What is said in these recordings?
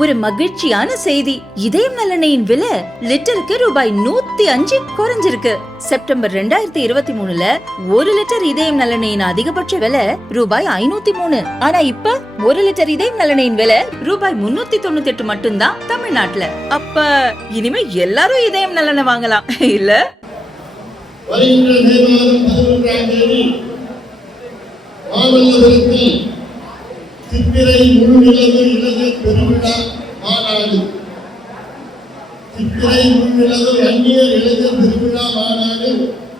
ஒரு மகிழ்ச்சியான செய்தி. இதயம் நல்லெண்ணெயின் விலை லிட்டருக்கு ரூபாய் 105 குறைஞ்சிருக்கு. செப்டம்பர் 2023ல 1 லிட்டர் இதயம் நல்லெண்ணெயின் அதிகபட்ச விலை ரூபாய் 503. ஆனா இப்ப 1 லிட்டர் இதயம் நல்லெண்ணெயின் விலை ரூபாய் 398 மட்டும்தான் தமிழ்நாட்டுல. அப்ப இனிமே எல்லாரும் இதயம் நல்லெண்ணெய் வாங்கலாம் இல்ல? சித்திரை முழுநிலவு இளைஞர் பெருவிழா மாநாடு. சித்திரை முழுநிலவு அந்நியர் இளைஞர் பெருவிழா மாநாடு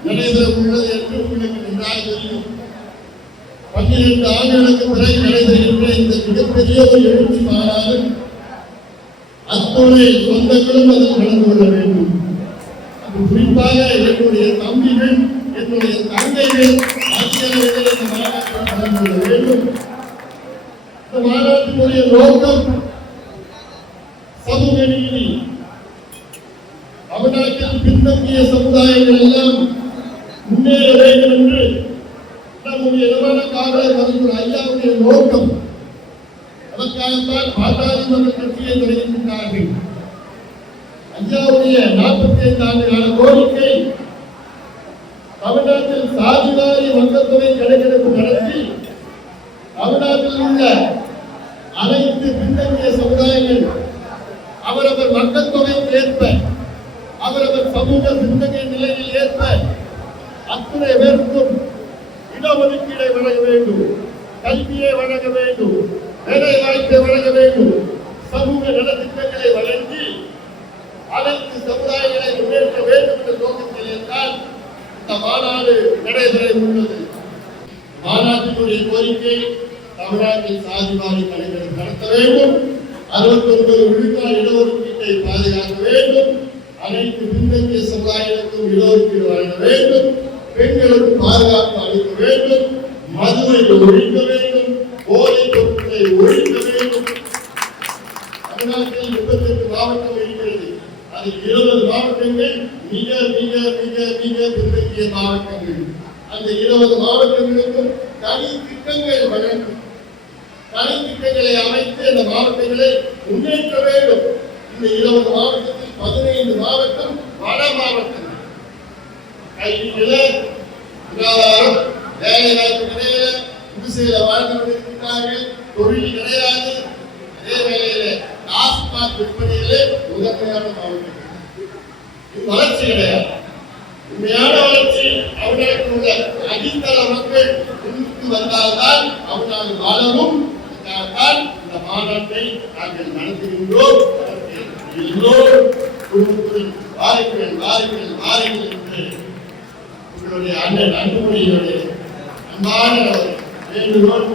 நடைபெற உள்ளது என்று உங்களுக்கு நன்றாக தெரியும். 12 ஆண்டுகளுக்கு பிறகு நடைபெறுகின்ற இந்த மிகப்பெரிய ஒரு எழுச்சி மாநாடு அத்துணை சொந்தங்களும் அதில் கலந்து கொள்ள வேண்டும். அது குறிப்பாக என்னுடைய தம்பிகள், என்னுடைய தங்கைகள் ஆசிரியர்கள் இந்த மாநாட்டில் கலந்து கொள்ள வேண்டும். மாநாட்டினுடைய நோக்கம் சமூக நீதி. தமிழ்நாட்டில் பின்தங்கிய சமுதாயங்கள் எல்லாம் முன்னேற வேண்டும் என்று நம்முடைய நிறுவன காவலர் மருத்துவர் ஐயாவுடைய நோக்கம். அதற்காகத்தான் பாட்டாளி மக்கள் கட்சியை தொடங்கினார்கள். ஐயாவுடைய 45 ஆண்டு கால கோரிக்கை தமிழ்நாட்டில் சாதிவாரி மக்கள் தொகை கணக்கெடுப்பு நடத்தி தமிழ்நாட்டில் உள்ள அனைத்து பின்தங்கிய சமுதாயங்கள் அவரவர் மக்கள் தொகைக்கு ஏற்ப, அவரவர் சமூக பின்தங்கிய நிலையில் ஏற்ப அத்தனை பேருக்கும் இடஒதுக்கீடை வழங்க வேண்டும், கல்வியை வழங்க வேண்டும், வேலை வாய்ப்பை வழங்க வேண்டும், சமூக நலத்திட்டங்களை வழங்கி அனைத்து சமுதாயங்களை முன்னேற்ற வேண்டும் என்ற நோக்கத்தில் தான் இந்த மாநாடு நடைபெற உள்ளது. மாநாட்டினுடைய கோரிக்கை தமிழ்நாட்டில் சாதிவாரி கணக்கெடுப்பு நடத்த வேண்டும், 69 விழுக்காடு இடஒதுக்கீட்டை பாதுகாக்க வேண்டும், அனைத்து பின்தங்கிய சமுதாயங்களுக்கும் இடஒதுக்கீடு வழங்க வேண்டும், பெண்களுக்கு பாதுகாப்பு அளிக்க வேண்டும், மதுவை ஒழிக்க வேண்டும், போதைப் பொருட்களை ஒழிக்க வேண்டும். தமிழ்நாட்டில் 38 மாவட்டம் இருக்கிறது. அதில் 20 மாவட்டங்கள் மிக மிக மிக மிக பின்தங்கிய மாவட்டங்கள். அந்த 20 மாவட்டங்களுக்கும் தனி திட்டங்கள் வழங்கும். தனி திட்டங்களை அமைத்து அந்த மாவட்டங்களை முன்னேற்ற வேண்டும். இந்த 20 மாவட்டத்தில் 15 மாவட்டம் வட மாவட்டங்கள். கல்வியில, சுகாதாரம், வேலை வாய்ப்பு கிடையாது, குடிசையில வாழ்ந்து கொண்டிருக்கிறார்கள், தொழில் கிடையாது. அதே வேளையில டாஸ்மாக் விற்பனையிலே முதன்மையான மாவட்டங்கள். இது வளர்ச்சி கிடையாது. உண்மையான வளர்ச்சி அவர்களுக்கு உள்ள அடித்தள மக்கள் முன்னுக்கு வந்தால்தான் அவர்கள் வளரும். இந்த மாநாட்டை நாங்கள் நடத்துகின்றோம். எல்லோரும் வாருங்கள் வாருங்கள் வாருங்கள் என்று உங்களுடைய அண்ணன் அன்புமணியுடைய அன்பான வேண்டுகோள்